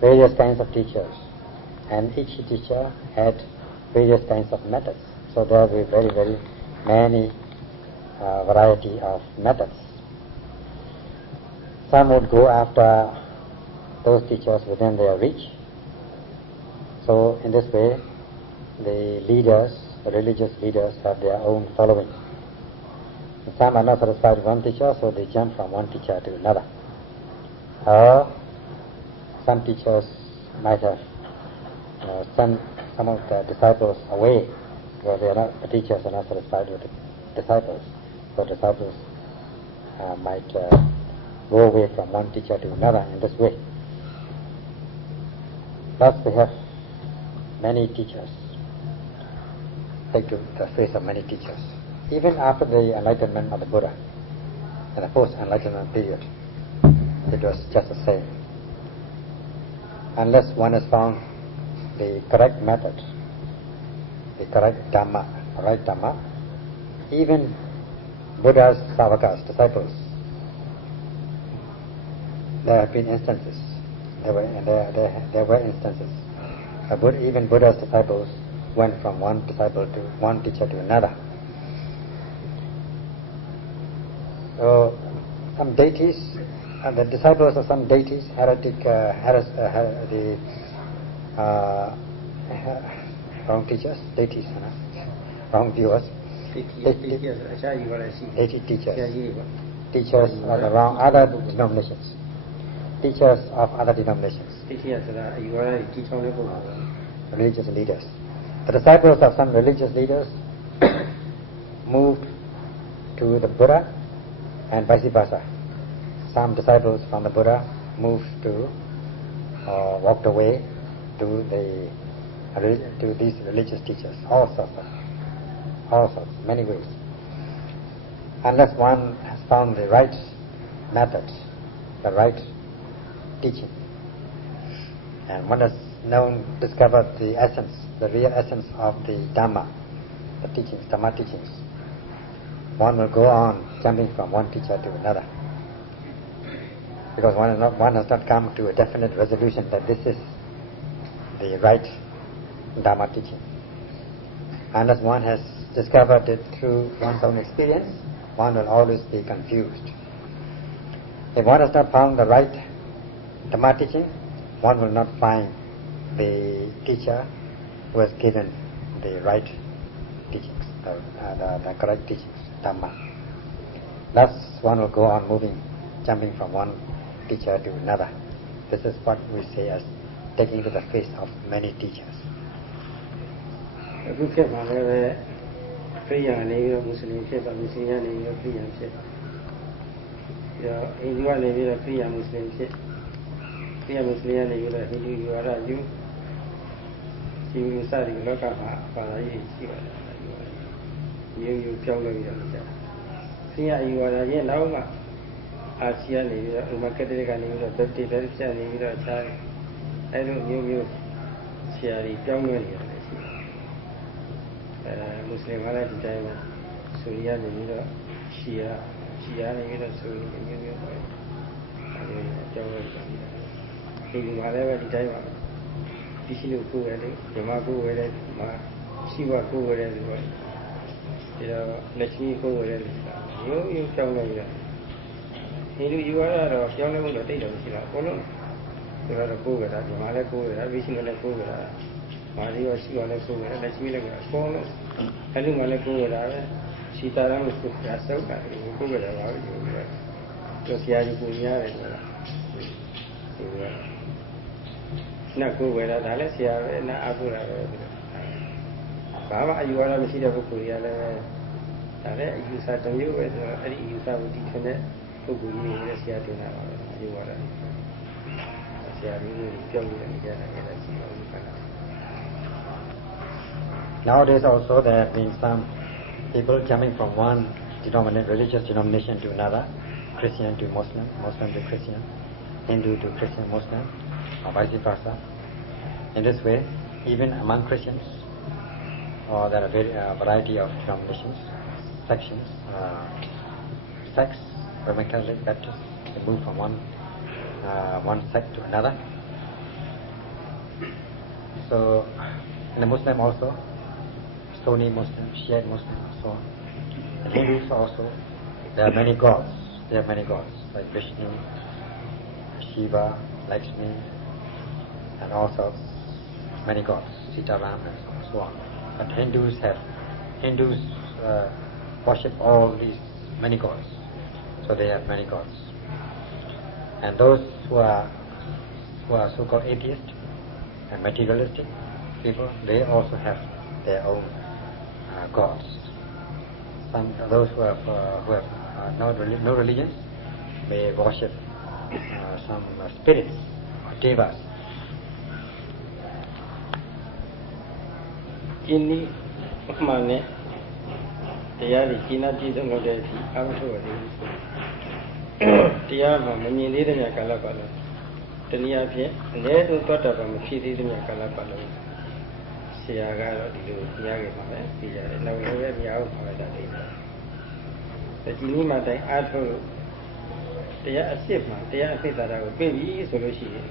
various kinds of teachers, and each teacher had various kinds of methods. So there will be very many variety of methods. Some would go after those teachers within their reach. So in this way, the leaders, the religious leaders, have their own following. And some are not satisfied with one teacher, so they jump from one teacher to another. Or some teachers might have sent some of the disciples away, because the teachers are not satisfied with the disciples. So disciples might go away from one teacher to another in this way. Thus we have many teachers, take the face of many teachers. Even after the enlightenment of the Buddha, in the post-enlightenment period, it was just the same. Unless one has found the correct method, the correct Dhamma, right Dhamma, even Buddha's Savakas, disciples, there have been instances, there were instances. Even Buddha's disciples went from one teacher to another. So some deities, the disciples of some deities, wrong teachers, deities, wrong viewers, deity teachers of the wrong other denominations, teachers of other denominations, religious leaders. The disciples of some religious leaders moved to the Buddha, and vice versa. Some disciples from the Buddha moved to, walked away to these religious teachers, all sorts, many ways. Unless one has found the right method, the right teaching, and one has discovered the essence, the real essence of the Dhamma, the teachings, Dhamma teachings, one will go on jumping from one teacher to another, because one has not come to a definite resolution that this is the right Dhamma teaching. Unless one has discovered it through one's own experience, one will always be confused. If one has not found the right Dhamma teaching, one will not find the teacher who has given the right teachings, the correct teachings, Dhamma. Thus one will go on moving, jumping from one teacher to another. This is what we say as taking to the face of many teachers. Muslim are the time Surya Shia Sunni whatever the time Tishu ku Yamaku Shiva ku Lakshmi ku you tell me you are a young woman of data. You are a cougar, Mala cougar, wishing on a cougar, Mario Shiva cougar, Lakshmi like a phone, having on a cougar, Sitaram is put yourself, cougar about you. Because Yari Punya Naku, where Alasia and Abura. Baba, you are a machine of Kuria. You sat on you with you have a different Nowadays also there have been some people jumping from one religious denomination to another, Christian to Muslim, Muslim to Christian, Hindu to Christian Muslim, or vice versa. In this way, even among Christians, there are a variety of denominations, sections, sects, Roman Catholic, Baptist, they move from one sect to another. So, in the Muslim also, Sunni Muslim, Shiite Muslim, and so on. In Hindus also, there are many gods. There are many gods like Vishnu, Shiva, Lakshmi, and also many gods, Sitaram, and so on. But Hindus worship all these many gods. So they have many gods. And those who are so-called atheists and materialistic people, they also have their own gods. Those who have no religions may worship some spirits or devas. ကျင်းဤအမှန်နဲ့တရားတွေကျင့်အပ်ကြည့်ဆုံးလို့တဲ့အထိအမှန်ထုတ်ရတယ်တရားမှာမမြင်သေးတဲ့ကာလပတ်လုံးတနည်းအားဖြင့်အနည်းဆုံးသောတာပန်မဖြစ်သေးတဲ့ကာလပတ်လုံးဆရာကတော့ဒီလိုတရားတွေမှာပဲသိရတယ်နောက်လည်းပဲမရဘူးခေါ်တာလေးပဲဒီနည်းမှာတိုင်းအားထုတ်လို့တရားအစ်စ်မှာတရားအစ်စ်သာတာကိုပြင်ပြီးဆိုလို့ရှိရင်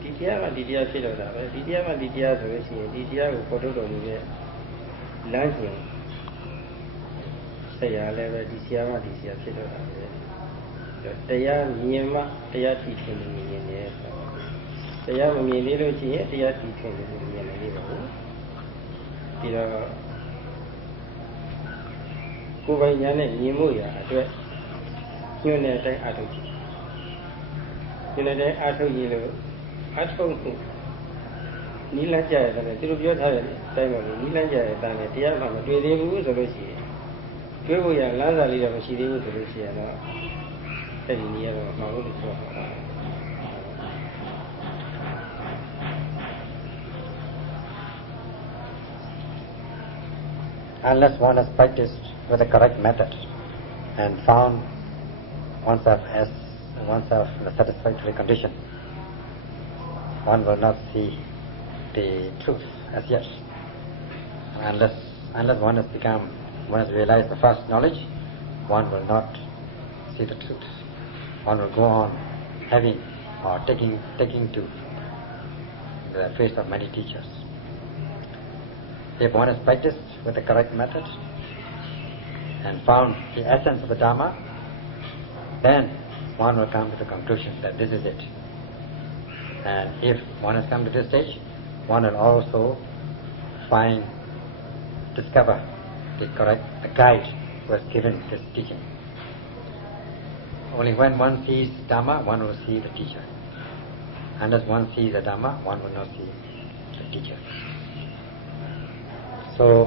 ဒီတရားကဒီတရားဖြစ်တော့တာပဲဒီတရားကဒီတရားဆိုလို့ရှိရင်ဒီတရားကိုပေါ်ထုတ်တော်မူတဲ့လမ်းစဉ်ဆရာလည်းပဲဒီဆရာကဒီဆရာဖြစ်တော့တာပဲတရားမြင်မှတရားသိထင်နေနေတယ်တရားမမြင်သေးလို့ရှိရင်တရားသိထင်နေနေမြင်နေလိမ့်ပါဘူးဒီတော့ကိုယ်ပိုင်ဉာဏ်နဲ့မြင်မှုရာအတွက်ညွှန်တဲ့အတိုင်းအားထုတ်ကြည့်ညွှန်တဲ့အတိုင်းအားထုတ်ကြည့်လို့အားထုတ်မှုနီးလန်းကြရတဲ့သူတို့ပြောထားတဲ့အတိုင်းပါလို့နီးလန်းကြရတဲ့တရားမှမတွေ့သေးဘူးဆိုလို့ရှိရင်တွေ့ဖို့ရလမ်းစာလေးတော့မရှိသေးဘူးဆိုလို့ရှိရင်တော့အဲ့ဒီနည်းကတော့မဟုတ်ဘူးဆိုတော့ Unless one has practiced with the correct method and found oneself in a satisfactory condition, one will not see the truth as yet. Unless one has realized the first knowledge, one will not see the truth. One will go on having or taking to the face of many teachers. If one has practiced with the correct method and found the essence of the Dharma, then one will come to the conclusion that this is it. And if one has come to this stage, one will also discover the guide who has given this teaching. Only when one sees Dhamma, one will see the teacher. Unless one sees the Dhamma, one will not see the teacher. So,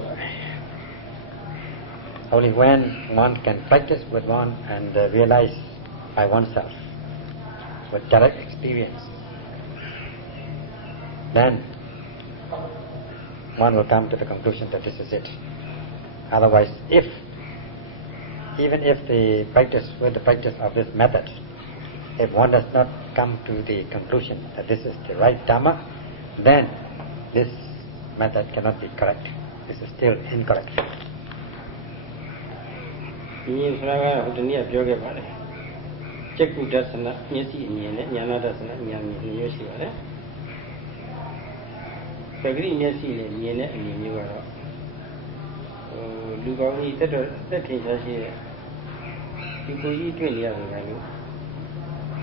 only when one can practice with one and realize by oneself, with direct experience, then one will come to the conclusion that this is it. Otherwise, even if the practice of this method, if one does not come to the conclusion that this is the right Dhamma, then this method cannot be correct. This is still incorrect. ဒီခဏကဟိုတနည်းပြောခဲ့ပါတယ်ကျက်ကုဒသနာမျက်စိအမြင်နဲ့ဉာဏဒသနာဉာဏ်မြင်မျိုးရှိပါတယ်သတိမျက်စိနဲ့မြင်တဲ့အမြင်မျိုးကတော့လူကောင်းကြီးတက်ထင်ရှားရှိတဲ့ဒီကိုကြီးတွေ့နေရတယ်ကလို့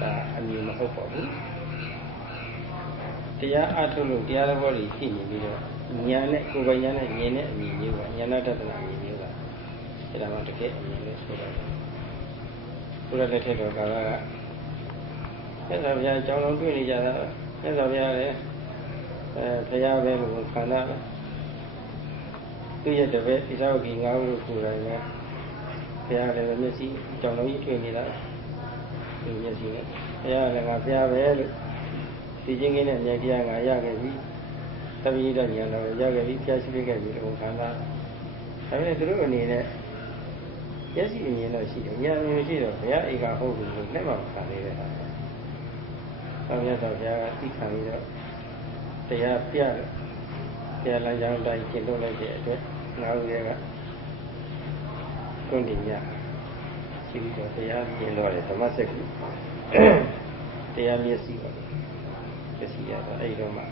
ဒါအမြင်မဟုတ်ပါဘူးတရားအထုတ်လို့တရားတော်တွေသိနေပြီးတော့ဉာဏ်နဲ့ကိုယ်ပိုင်ဉာဏ်နဲ့မြင်တဲ့အမြင်မျိုးကဉာဏဒသနာအမြင်မျိုးကအဲ့ဒါမှတကယ်အမြင်လို့ဆိုတာဘုရားလက်ထက်တော်ကာလကမြတ်စွာဘုရားအကြောင်းလုံးတွေ့နေကြတာမြတ်စွာဘုရားလည်းဘုရားပဲလို့ခန္ဓာပဲသူရဲ့တပည့်ဣဇဝကိ9ဦးကိုယ်တိုင်ပဲဘုရားလည်းမျက်စိအကြောင်းလုံးကြီးတွေ့နေတာဒီမျက်စိနဲ့ဘုရားလည်းငါဘုရားပဲလို့ဒီချင်းကင်းနဲ့မြတ်တရားငါရခဲ့ပြီသဗ္ဗိဒဉာဏ်တော်ရခဲ့ပြီဖျားရှိခဲ့ပြီလို့ခန္ဓာဒါပေမဲ့သူတို့အနေနဲ့မျက်စိအမြင်တော့ရှိတယ်ဉာဏ်မြင်ရှိတော့ဘုရားဧကဟုတ်ဘူးလို့လက်မခံသေးတဲ့ဟာ။ဆောင်းရတော့ဘုရားကသိခံပြီးတော့တရားပြလမ်းကြောင်းတိုင်းကျင့်သုံးလိုက်တဲ့အတွက်ငါးဦးတွေကတွန်းတင်ကြရှိပြီးတော့တရားကျင့်တော့တယ်ဓမ္မစက္ကူတရားမျက်စိပါမျက်စိရတော့အဲ့ဒီတော့မှ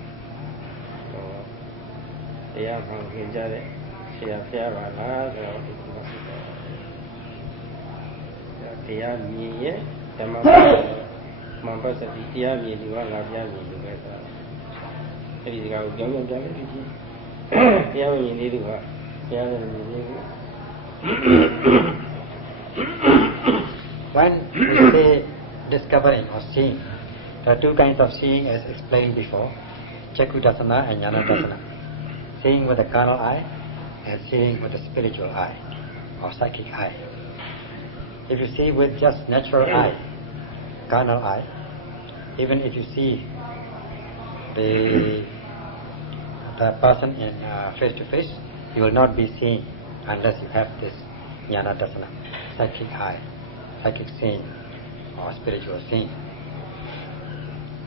တရားမှန်ခင်ကြတဲ့ဆရာဖျားပါလားဆိုတော့ဒီလိုဖြစ်တယ်တရားမြင်ရဲ့ဓမ္မမန်ပတ်စတိတရားမြင်ဒီကငါဖျားမြင်လို့ပဲဆိုတာအဲ့ဒီစကားကိုကြောင်းကြောင်းကြားလို့ဒီတရားမြင်လေးတွေကတရားမြင်လေးတွေ When we say discovering or seeing, there are two kinds of seeing as explained before, Chakku Dasana and Jnana Dasana. Seeing with the carnal eye and seeing with the spiritual eye or psychic eye. If you see with just natural eye, carnal eye, even if you see the person in face to face, you will not be seeing unless you have this Jnana Dasana, psychic eye, psychic seeing or spiritual seeing.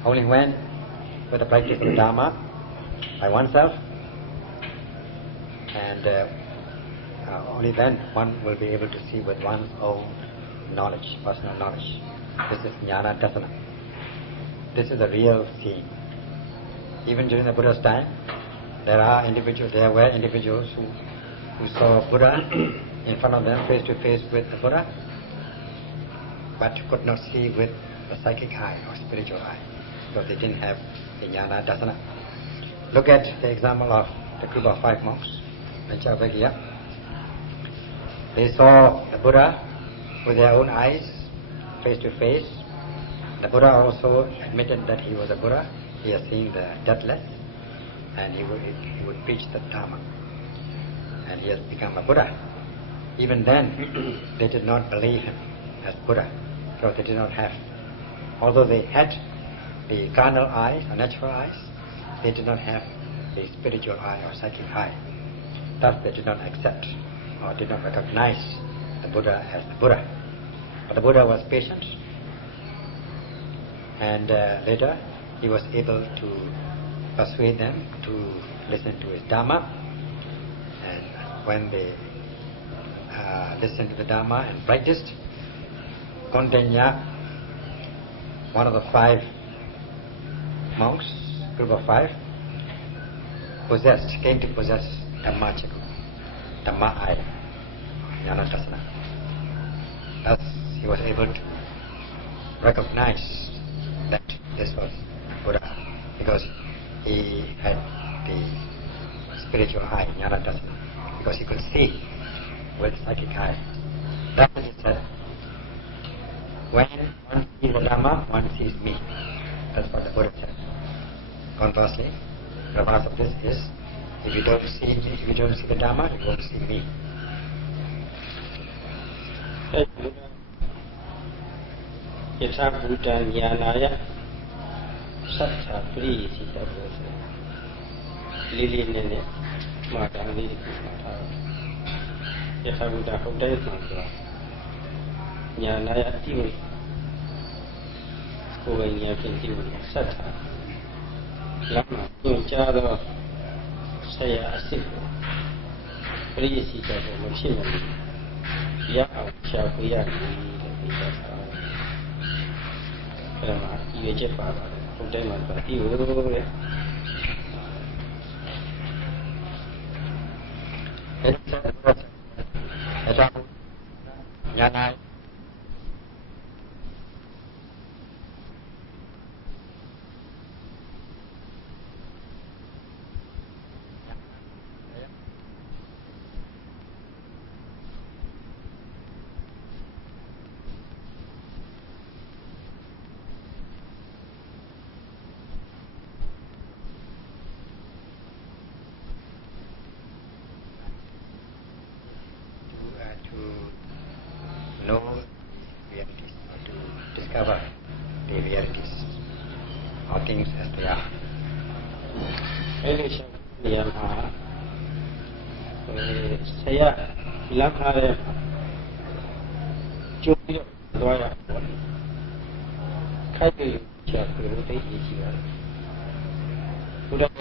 Only when, with the practice of Dharma, by oneself, and only then one will be able to see with one's own knowledge, personal knowledge. This is Jnana Dasana. This is the real seeing. Even during the Buddha's time, there were individuals who saw Buddha in front of them, face to face with the Buddha, but could not see with the psychic eye or spiritual eye, because they didn't have the Jnana Dasana. Look at the example of the group of 5 monks in Chavagya. They saw the Buddha with their own eyes, face to face. The Buddha also admitted that he was a Buddha. He is seeing the deathless, and he would preach the Dharma, and he has become a Buddha. Even then, they did not believe him as Buddha, because they did not have, although they had the carnal eyes or natural eyes, they did not have the spiritual eye or psychic eye. Thus they did not accept or did not recognize the Buddha as the Buddha. But the Buddha was patient, and later he was able to persuade them to listen to his Dharma, and when they listened to the Dharma and practiced, Kondanya, one of the 5 monks, group of 5, came to possess Dhamma Chakku, Dhamma eye, Jnana Dasana. Thus he was able to recognize that this was Buddha, because he had the spiritual eye, Jnana Dasana, because he could see with psychic eye. That's what he said. When one sees the Dhamma, one sees me. That's what the Buddha said. Conversely, the reverse of this is, if you don't see me, if you don't see the Dhamma, you won't see me. Yatha Buddha Jnanaya Sattha Pri Sita Bose Lili Nene Mata Lili Mata Yatha Buddha Hudai Mata Jnanaya Tiwi Kovanya Kintiwi Sattha Lama Kunchado Saya Asif Pri Sita Bose Ya Shakuya Rama, you just follow. From them, but you know realities, or to discover the realities or things as they are. Saya bilang ada cuci doa kayu cakap itu isi lah. Sudah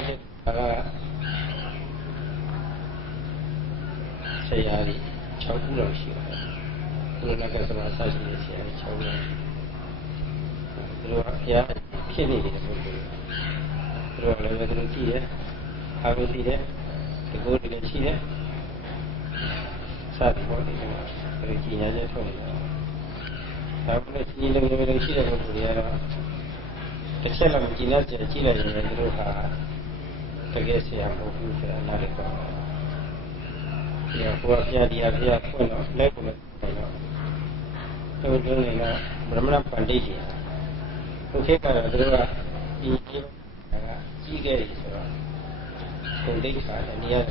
saya hari cakap lah sih. Kalau nak kata bahasa sini sih hari cakap lah. Kalau ya sini dia boleh. Kalau lewat nanti ya, habis dia the good in China. Sad body, very China. I want to see the China go to the other. The shell of China, China, and Ruha, the guest here, who are not a yeah, who are here, the idea of level. So, doing a Brahmana Panditi. Okay, in Eager so they had a near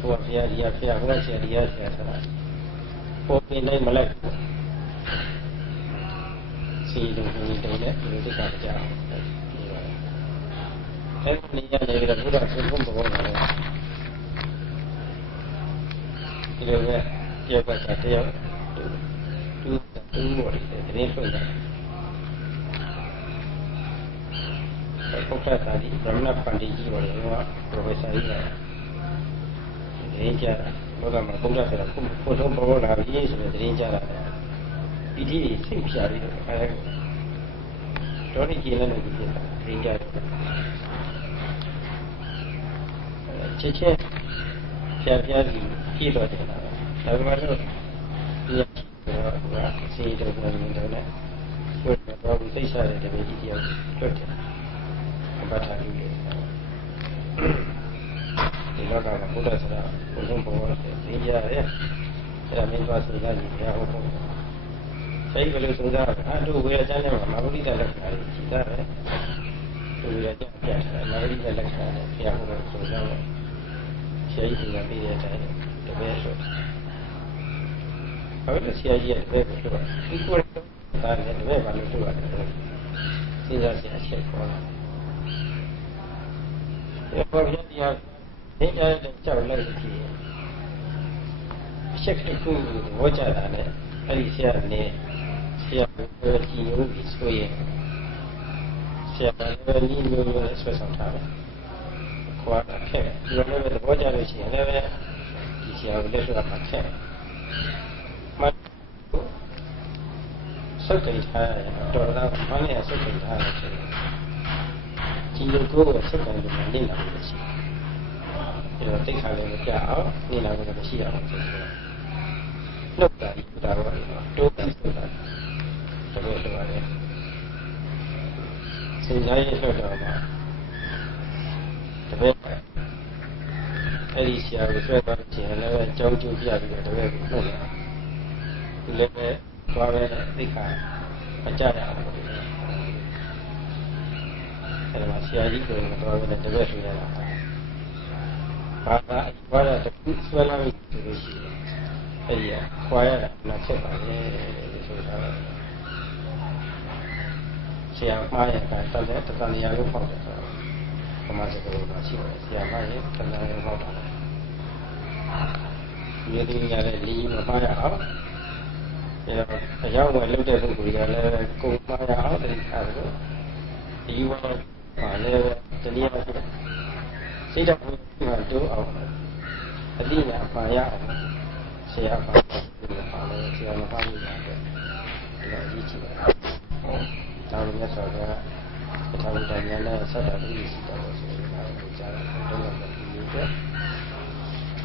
for the idea of open name like see the internet, you can't tell. Every year they will put up a room of more. Professor Brahmana Panditi or Professor Ranger, Bodama Buddha, Photo Bola, yes, with Ranger. It is simply Tony Gillen Ranger. Cheche, Piazi, Kilo, Lavaro, see the internet. Good, but they said the video. But I the Lord of Buddha was on India, I mean, was the Say, so that I do wear General, Maori election, we are Maori election, Yahoo, so now, shaking a bit at the best. I want to see a year very sure. Before I had the web, I looked to it. See, that's a shake for therefore, we have the child legacy. Shakespeare, watch at it, Alicia, Sia, is going. Sia, never need no express on time. Quite a care. You remember the watch at it, never is your letter of a care. My certain time, money a certain time. You go a second in dinner with the sea. You know, take her in the car, Nina with the sea out. Look at it, do that, the way to it. Since I heard about the way Alicia was very much and never John to be at the way we live there, to have a car, a giant. And I see a little bit the rest of but I the good swelling to the sea. Quiet, not so bad. She have my talent on the yellow powder. Come as a girl, she have my talent. Meeting a leave of my house. A young one looked at the go my house and have you want the near see that we do our Adina Paya, say up in the family, see on the family. Now, yes, I would have said that we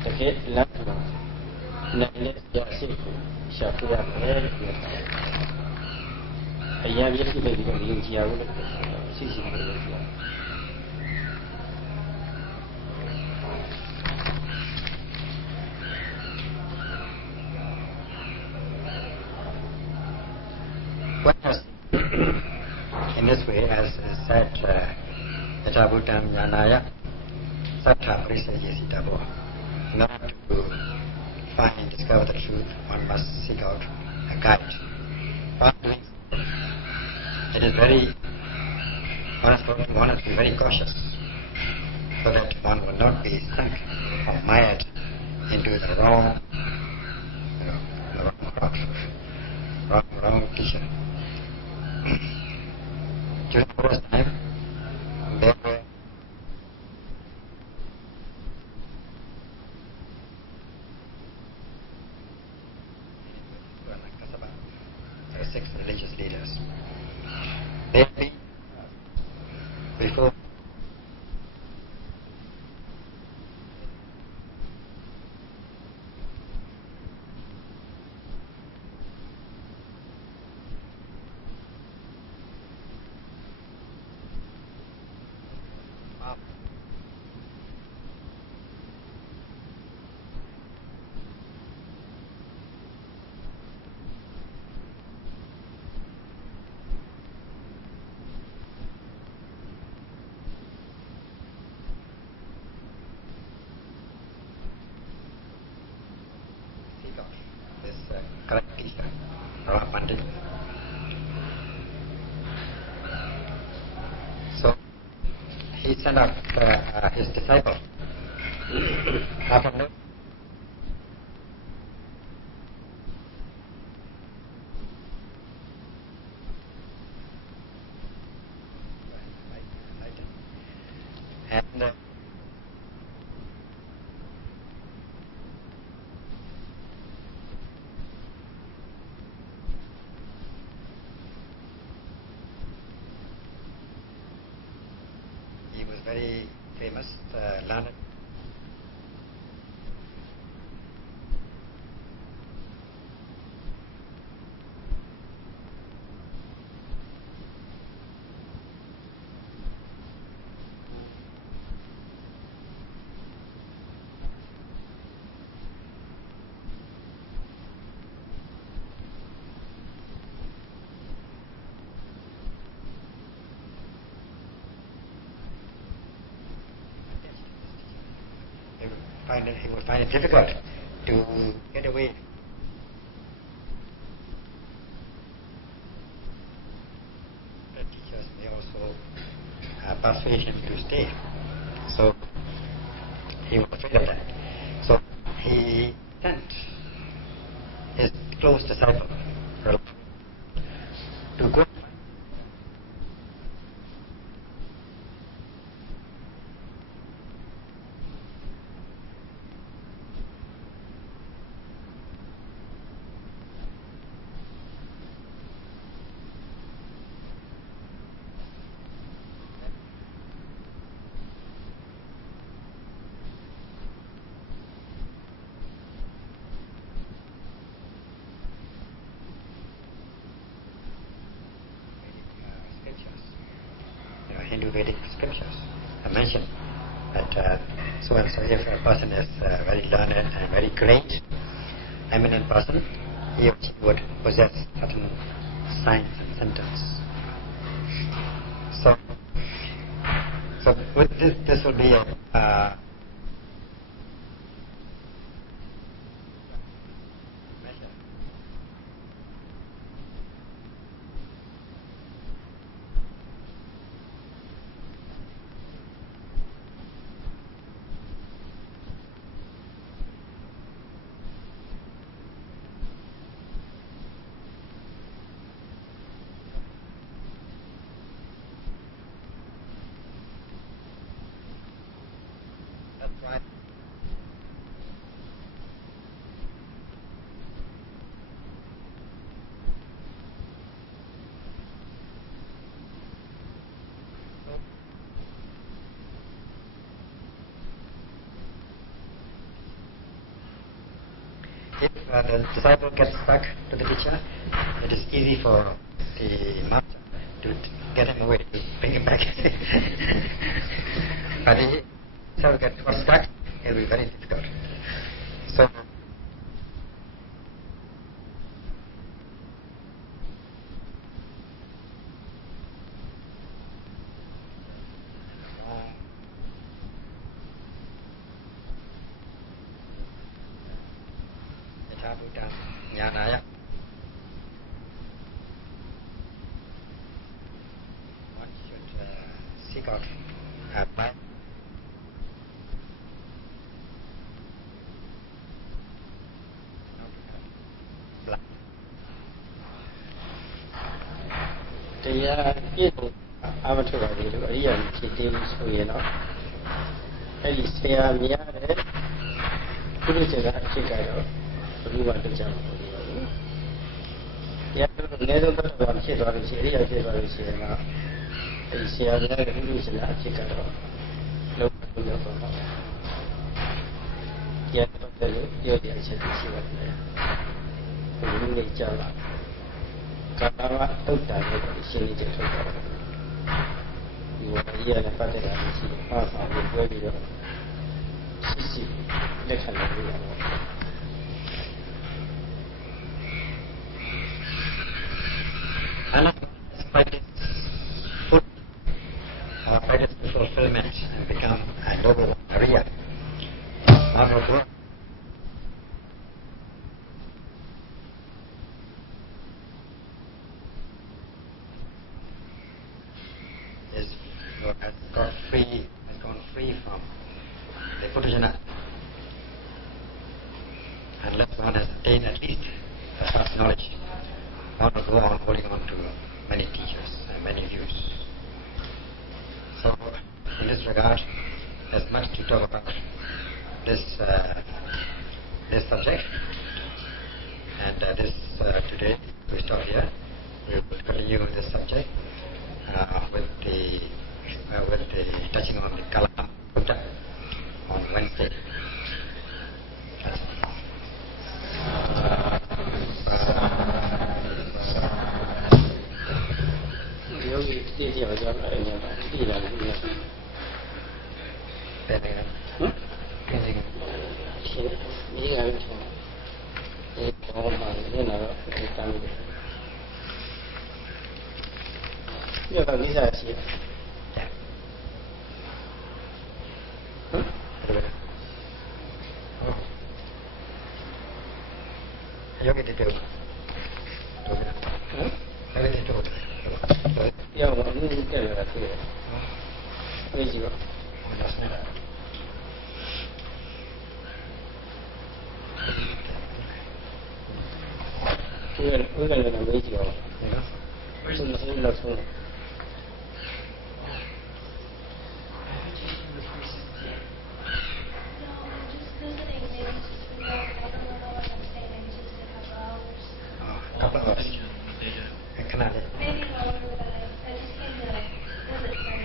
the head left shall put up a young baby in Gia. In this way, as said, Etabutam Yanaya, Satra Prisayasitabo. In order to find and discover the truth, one must seek out a guide. Finally, it is one has to be very cautious so that one will not be sunk or mired into the wrong teaching. During Buddha's time, there were there were 6 religious leaders. Before he sent out his disciple. After and he was very famous, learned. He would find it difficult to get away. The teachers may also persuade him to stay. So he was afraid of that. So he sent his close disciple to go. Hindu Vedic scriptures mention that so and so, if a person is very learned and very great, eminent person, he would possess certain signs and symptoms. So with this will be a measure. That's right. If the disciple gets back to the teacher, it is easy for the master to get him away, to bring him back. But if the disciple gets stuck, it will be very difficult. So Buddha Jnanaya. One should seek out light.တရားပြည့်စုံအာမထုတ်ပါလေလို့အရိယာဖြစ်သေးလို့ဆိုရင်တော့အဲ့ဒီဆရာများတဲ့ကုသစေကအဖြစ်ကတော့ဘုရားတကြမှာပေါ့ဒီလိုတရားတို့လည်းတော့ဘာဖြစ်သွားလို့ရှိရင်အရိယာဖြစ်သွားလို့ရှိရင်တော့အဲ့ဒီဆရာများတဲ့ကုသစေကအဖြစ်ကတော့လုံးဝရောက်တော့ပါတရားတော်တယ်လို့ပြောတဲ့အချက်ရှိပါတယ်ဘုရားကြီးကြောက်လာကာမတုတ်တန်လို့ရှင်းနေကြထုတ်တာဒီဝါရီရနဲ့ပတ်သက်တာရှိတယ်။အားဆောင်ပြီးပြောပြီးတော့ရှိလက်ခံလို့ရတော့Practice the fulfillment and become a noble Arya. Is got free Putujana. Unless one has attained at least such knowledge, one will go on holding on to many teachers and many views. So, in this regard, there's much to talk about this subject. And today we stop here. We will continue this subject with the touching on the Kalam Buddha on Wednesday. Yogi did it. Couple of hours. Maybe longer, but I just came to visit for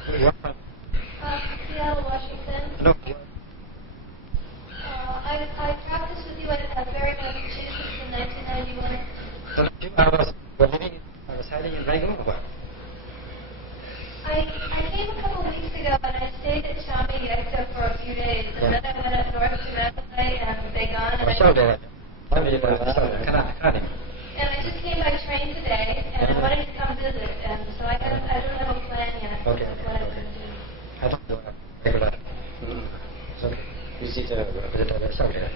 now. Seattle, Washington. No. I practiced with you at Barry, Massachusetts in 1991. So I was hiding in Rangoon or what? I came a couple weeks ago and I stayed at Chami Yekta for a few days, and then I went up north to Mandalay and Began. And I just came by train today, and I wanted to come visit, and so I don't have a plan yet of what I'm going to do. I don't know. Regular. Okay. Visit Saturday.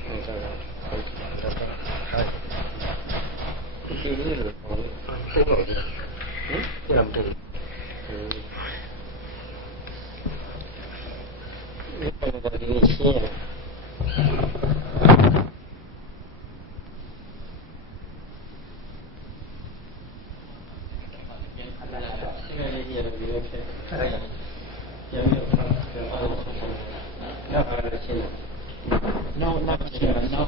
No, not here. No,